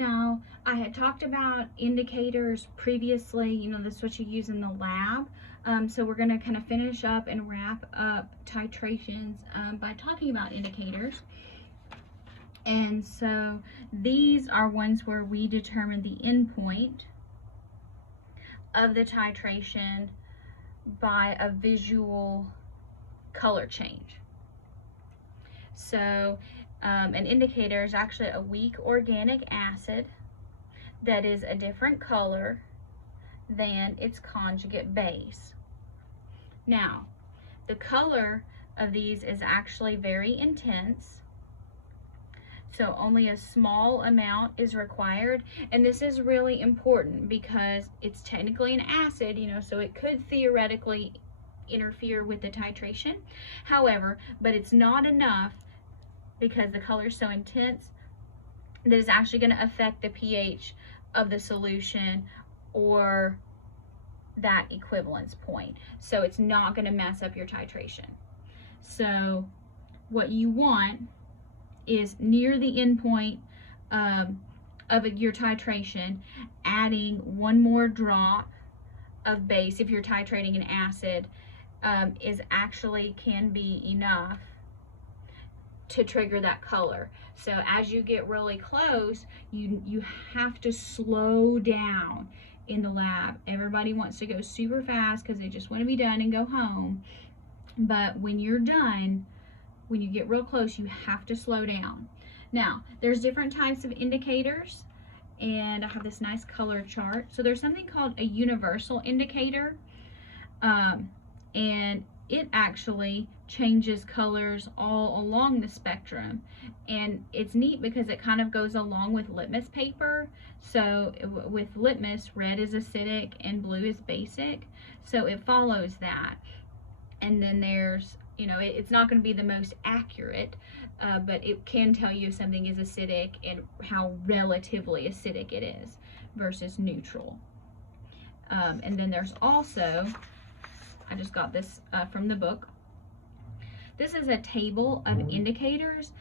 Now, I had talked about indicators previously, you know, this is what you use in the lab. So we're going to kind of finish up and wrap up titrations by talking about indicators. And so these are ones where we determine the endpoint of the titration by a visual color change. So an indicator is actually a weak organic acid that is a different color than its conjugate base. Now, the color of these is actually very intense, so only a small amount is required, and this is really important because it's technically an acid, you know, so it could theoretically interfere with the titration. However, but it's not enough because the color is so intense that it's actually going to affect the pH of the solution or that equivalence point. So it's not going to mess up your titration. So what you want is near the endpoint of your titration, adding one more drop of base if you're titrating an acid is actually can be enough to trigger that color. So as you get really close, you have to slow down in the lab. Everybody wants to go super fast because they just want to be done and go home. But when you're done, when you get real close, you have to slow down. Now, there's different types of indicators, and I have this nice color chart. So there's something called a universal indicator, and it actually changes colors all along the spectrum. And it's neat because it kind of goes along with litmus paper. So with litmus, red is acidic and blue is basic. So it follows that. And then there's, you know, it's not going to be the most accurate, but it can tell you if something is acidic and how relatively acidic it is versus neutral. And then there's also, I just got this from the book. This is a table of indicators,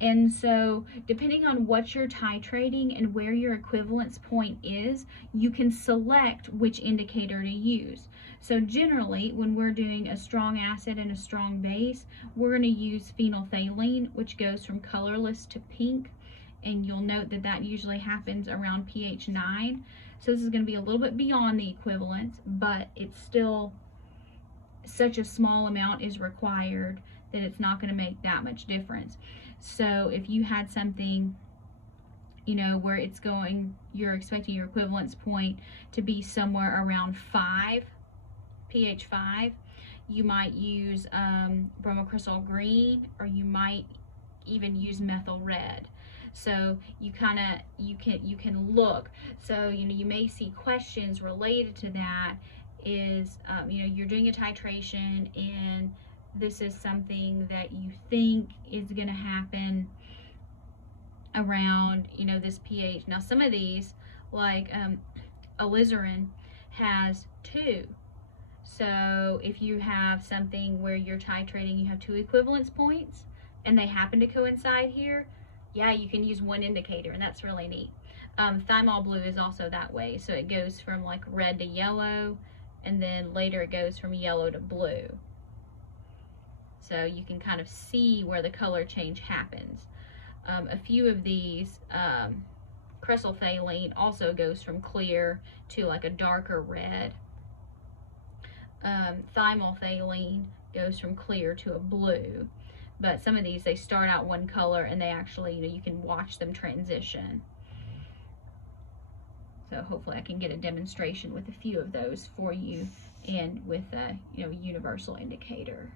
and so depending on what you're titrating and where your equivalence point is, you can select which indicator to use. So generally, when we're doing a strong acid and a strong base, we're going to use phenolphthalein, which goes from colorless to pink, and you'll note that that usually happens around pH 9. So this is going to be a little bit beyond the equivalence, but it's still such a small amount is required that it's not going to make that much difference. So if you had something, you know, where it's going, you're expecting your equivalence point to be somewhere around 5, pH 5, you might use bromocrystal green, or you might even use methyl red. So you kind of, you can look. So, you know, you may see questions related to that is, you know, you're doing a titration and this is something that you think is going to happen around, you know, this pH. Now, some of these, like alizarin, has 2. So if you have something where you're titrating, you have 2 equivalence points, and they happen to coincide here, yeah, you can use one indicator, and that's really neat. Thymol Blue is also that way. So it goes from like red to yellow, and then later it goes from yellow to blue. So you can kind of see where the color change happens. A few of these, cresylphthalate also goes from clear to like a darker red. Thymolphthalein goes from clear to a blue. But some of these, they start out one color and they actually, you know, you can watch them transition. So hopefully I can get a demonstration with a few of those for you, and with a, you know, universal indicator.